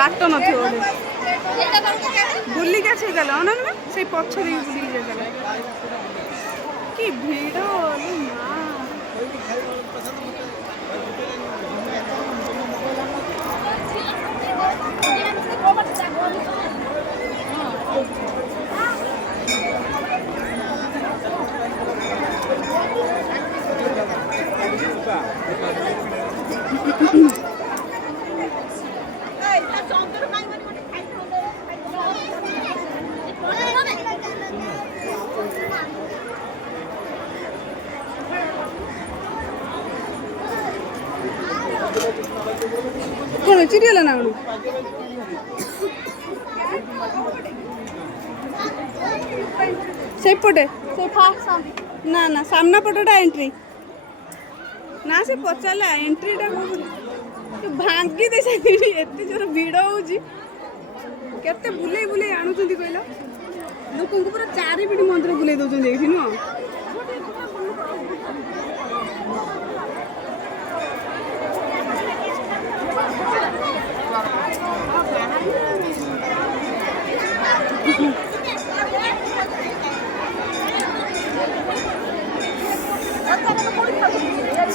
बाट नथियो बुलिक आसी गल ना से पछ दे बुलिक गल कि भीड़ कौन चिड़िया ना से पटे से ना ना सामना पटटा एंट्री ना से पचारा एंट्रीटा भांगी दे एत जोर भिड़ होते बुले बुले आणुं कहल लोक पूरा चारिपिट मंदिर बुले दौरान ये नुह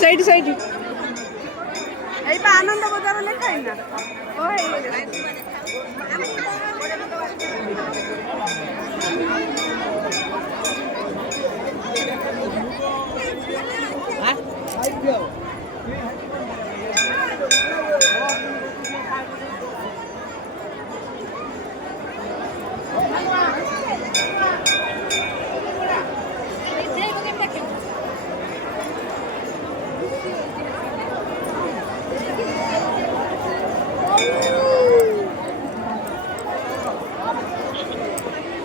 साइड साइड এই পা আনন্দ বাজার লেখাই না ও